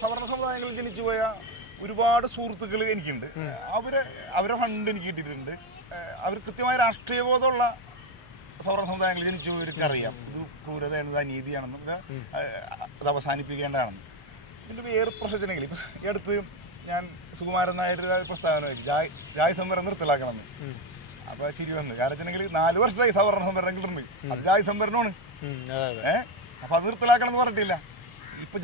സവർണ സമുദായങ്ങളിൽ ജനിച്ചു പോയ ഒരുപാട് സുഹൃത്തുക്കൾ എനിക്കുണ്ട്. അവരെ ഫണ്ട് എനിക്ക് കിട്ടിയിട്ടുണ്ട്. അവർ കൃത്യമായ രാഷ്ട്രീയ ബോധമുള്ള സവർണ സമുദായങ്ങളിൽ ജനിച്ചു പോയവർക്ക് അറിയാം ഇത് ക്രൂരതയാണ്, ഇത് അനീതിയാണെന്നും അത് അവസാനിപ്പിക്കേണ്ടതാണെന്നും. ഇതിൻ്റെ വേറെ പ്രശ്നത്തിനെങ്കിൽ ഇപ്പം ഈ അടുത്ത് ഞാൻ സുകുമാരൻ നായരുടെ പ്രസ്താവന ജായ് സംവരണം നിർത്തലാക്കണമെന്ന്. അപ്പൊ ചിരി വന്നു. കാരണം വെച്ചിട്ടുണ്ടെങ്കിൽ 4 വർഷമായി സവർണ സംവരണം കിട്ടുന്നത്, അത് ജായ് സംവരണമാണ്. അപ്പൊ അത് നിർത്തലാക്കണം എന്ന് പറഞ്ഞിട്ടില്ല. ഇപ്പൊ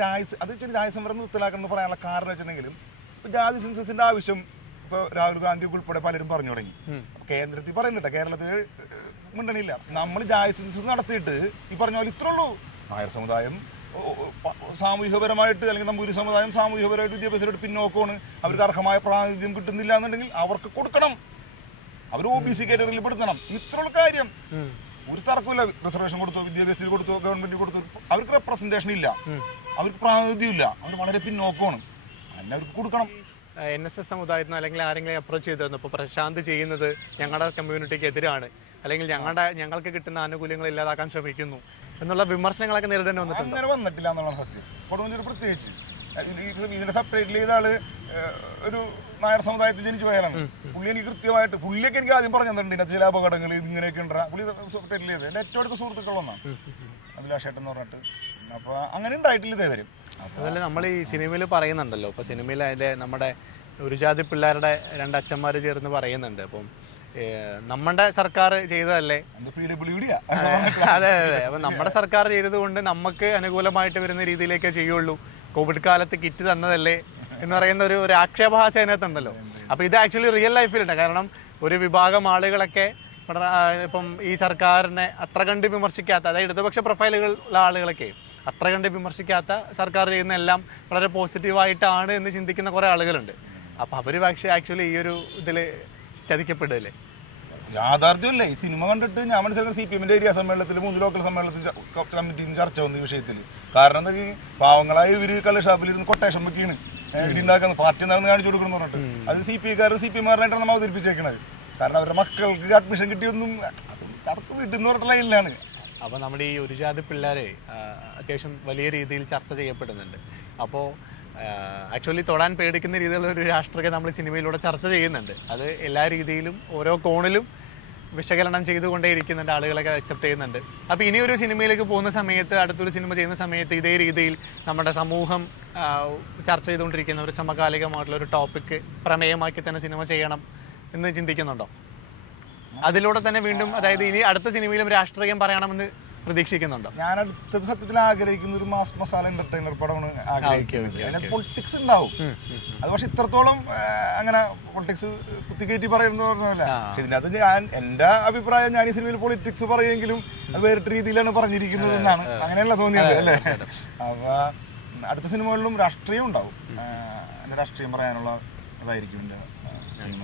അത് വെച്ചാൽ ജാതി സംവരണം നിർത്തലാക്കണം എന്ന് പറയാനുള്ള കാരണം വെച്ചിട്ടുണ്ടെങ്കിലും ഇപ്പൊ ജാതി സെൻസസിന്റെ ആവശ്യം ഇപ്പൊ രാഹുൽ ഗാന്ധി ഉൾപ്പെടെ പലരും പറഞ്ഞു തുടങ്ങി. കേന്ദ്രത്തിൽ പറയുന്നുണ്ട്, കേരളത്തിൽ മിണ്ടണില്ല. നമ്മൾ ജാതി സെൻസസ് നടത്തിയിട്ട് ഈ പറഞ്ഞ പോലെ ഇത്രേ ഉള്ളൂ, നായർ സമുദായം സാമൂഹികപരമായിട്ട് അല്ലെങ്കിൽ നമ്പൂരി സമുദായം സാമൂഹികപരമായിട്ട് വിദ്യാഭ്യാസമായിട്ട് പിന്നോക്കമാണ്, അവർക്ക് അർഹമായ പ്രാതിനിധ്യം കിട്ടുന്നില്ല എന്നുണ്ടെങ്കിൽ അവർക്ക് കൊടുക്കണം, അവർ OBC കാറ്റഗറിയിൽ പെടുത്തണം. ഇത്രയുള്ള കാര്യം. ഒരു തർക്കമില്ല. റിസർവേഷൻ കൊടുത്തു, വിദ്യാഭ്യാസത്തിൽ കൊടുത്തു, ഗവൺമെന്റ് കൊടുത്തു, അവർക്ക് റെപ്രസെന്റേഷൻ ഇല്ല, അവർക്ക് പ്രാതിനിധ്യം ഇല്ല, അവർ വളരെ പിന്നോക്കമാണ്. അതിനെ അവർക്ക് കൊടുക്കണം. NSS സമുദായത്തിന് അല്ലെങ്കിൽ ആരെങ്കിലും അപ്രോച്ച് ചെയ്തിരുന്നു ഇപ്പോൾ പ്രശാന്ത് ചെയ്യുന്നത് ഞങ്ങളുടെ കമ്മ്യൂണിറ്റിക്ക് എതിരാണ്, അല്ലെങ്കിൽ ഞങ്ങൾക്ക് കിട്ടുന്ന ആനുകൂല്യങ്ങൾ ഇല്ലാതാക്കാൻ ശ്രമിക്കുന്നു എന്നുള്ള വിമർശനങ്ങളൊക്കെ നേരിടേണ്ടി വന്നിട്ടുണ്ട്? അങ്ങനെ വന്നിട്ടില്ല എന്നുള്ളതാണ് സത്യം. കൊടുവഞ്ചൂർ പ്രത്യേകിച്ച് ഇതിന്റെ സെപ്പറേറ്റ്ലി ചെയ്ത ആള് ഒരു നായർ സമുദായത്തിൽ ജനിച്ചു പോയാലാണ്. പുള്ളി എനിക്ക് കൃത്യമായിട്ട് പുള്ളിയൊക്കെ എനിക്ക് ആദ്യം പറഞ്ഞു തന്നിട്ടുണ്ട് ഇതിനകത്ത് ചില അപകടങ്ങൾ ഇങ്ങനെയൊക്കെ ഉണ്ടാ. പുള്ളി സെപ്പറേറ്റ്ലി ചെയ്ത് എൻ്റെ ഏറ്റവും അടുത്ത സുഹൃത്തുക്കളൊന്നാണ് അഭിലാഷേട്ടൻ എന്ന് പറഞ്ഞിട്ട്. അപ്പൊ അങ്ങനെ ഉണ്ടായിട്ടില്ല ഇതേ വരും. അതുപോലെ നമ്മൾ ഈ സിനിമയിൽ പറയുന്നുണ്ടല്ലോ, ഇപ്പൊ സിനിമയിൽ അതിന്റെ നമ്മുടെ ഒരു ജാതി പിള്ളേരുടെ 2 അച്ഛന്മാർ ചേർന്ന് പറയുന്നുണ്ട്. അപ്പം നമ്മുടെ സർക്കാർ ചെയ്തതല്ലേ, അതെ അതെ, അപ്പൊ നമ്മുടെ സർക്കാർ ചെയ്തത് കൊണ്ട് നമുക്ക് അനുകൂലമായിട്ട് വരുന്ന രീതിയിലേക്കേ ചെയ്യുള്ളൂ, കോവിഡ് കാലത്ത് കിറ്റ് തന്നതല്ലേ എന്ന് പറയുന്ന ഒരു ആക്ഷേപഹാസ്യം അതിനകത്തുണ്ടല്ലോ. അപ്പൊ ഇത് ആക്ച്വലി റിയൽ ലൈഫിലുണ്ട്. കാരണം ഒരു വിഭാഗം ആളുകളൊക്കെ ഇപ്പം ഈ സർക്കാരിനെ അത്ര കണ്ട് വിമർശിക്കാത്ത, അതായത് ഇടതുപക്ഷ പ്രൊഫൈലുകളുള്ള ആളുകളൊക്കെ അത്ര കണ്ട് വിമർശിക്കാത്ത സർക്കാർ ചെയ്യുന്ന എല്ലാം വളരെ പോസിറ്റീവായിട്ടാണ് എന്ന് ചിന്തിക്കുന്ന കുറേ ആളുകളുണ്ട്. അപ്പൊ അവര് പക്ഷേ ആക്ച്വലി ഈ ഒരു ഇതിൽ ചതിക്കപ്പെടില്ലേ? യാഥാർത്ഥ്യമല്ല. ഈ സിനിമ കണ്ടിട്ട് ഞാൻ മനസ്സിലാക്കുന്ന CPM-ന്റെ ഏരിയ സമ്മേളനത്തിൽ 3 ലോക്കൽ സമ്മേളനത്തിൽ കമ്മിറ്റിയിൽ നിന്ന് ചർച്ച വന്നു ഈ വിഷയത്തിൽ. കാരണം എന്താ, ഈ പാവങ്ങളായ ഇവര് കള്ളുഷാപ്പിലിരുന്ന് കൊട്ടേഷൻ വെക്കാണ് ഇടിണ്ടാക്കുന്നത്, പാർട്ടി എന്താണെന്ന് കാണിച്ചു കൊടുക്കണം എന്ന് പറഞ്ഞിട്ട്. അത് CPI-കാരും CPM-കാരനായിട്ടാണ് നമ്മൾ അവതരിപ്പിച്ചേക്കണത്. കാരണം അവരുടെ മക്കൾക്ക് അഡ്മിഷൻ കിട്ടിയൊന്നും അതൊക്കെ വീട്ടിൽ പറഞ്ഞിട്ടുള്ള ലൈനിലാണ്. അപ്പോൾ നമ്മുടെ ഈ ഒരു ജാതി പിള്ളേരെ അത്യാവശ്യം വലിയ രീതിയിൽ ചർച്ച ചെയ്യപ്പെടുന്നുണ്ട്. അപ്പോൾ ആക്ച്വലി തൊടാൻ പേടിക്കുന്ന രീതിയിലുള്ള ഒരു രാഷ്ട്രീയം നമ്മൾ സിനിമയിലൂടെ ചർച്ച ചെയ്യുന്നുണ്ട്. അത് എല്ലാ രീതിയിലും ഓരോ കോണിലും വിശകലനം ചെയ്തുകൊണ്ടേയിരിക്കുന്നുണ്ട്, ആളുകളൊക്കെ അക്സെപ്റ്റ് ചെയ്യുന്നുണ്ട്. അപ്പോൾ ഇനിയൊരു സിനിമയിലേക്ക് പോകുന്ന സമയത്ത്, അടുത്തൊരു സിനിമ ചെയ്യുന്ന സമയത്ത് ഇതേ രീതിയിൽ നമ്മുടെ സമൂഹം ചർച്ച ചെയ്തുകൊണ്ടിരിക്കുന്ന ഒരു സമകാലികമായിട്ടുള്ള ഒരു ടോപ്പിക്ക് പ്രമേയമാക്കി തന്നെ സിനിമ ചെയ്യണം എന്ന് ചിന്തിക്കുന്നുണ്ടോ? അതിലൂടെ തന്നെ വീണ്ടും, അതായത് ഇനി അടുത്ത സിനിമയിലും രാഷ്ട്രീയം പറയണമെന്ന് പ്രതീക്ഷിക്കുന്നുണ്ടോ? ഞാൻ അടുത്തത് സത്യത്തിൽ ആഗ്രഹിക്കുന്ന ഒരു മാസ് മസാല എന്റർടൈനർ പടമാണ് ആഗ്രഹിക്കുന്നത്. അതിനകത്ത് പൊളിറ്റിക്സ് ഉണ്ടാവും. അത് പക്ഷെ ഇത്രത്തോളം അങ്ങനെ പൊളിറ്റിക്സ് കുത്തിക്കയറ്റി പറയുന്നത് പറഞ്ഞല്ല. ഇതിനകത്ത് ഞാൻ എൻ്റെ അഭിപ്രായം, ഞാൻ ഈ സിനിമയിൽ പൊളിറ്റിക്സ് പറയുമെങ്കിലും അത് വേറിട്ട രീതിയിലാണ് പറഞ്ഞിരിക്കുന്നത് എന്നാണ്, അങ്ങനെയല്ല തോന്നിയത് അല്ലേ? അപ്പൊ അടുത്ത സിനിമകളിലും രാഷ്ട്രീയം ഉണ്ടാവും. എൻ്റെ രാഷ്ട്രീയം പറയാനുള്ള അതായിരിക്കും എൻ്റെ സിനിമ.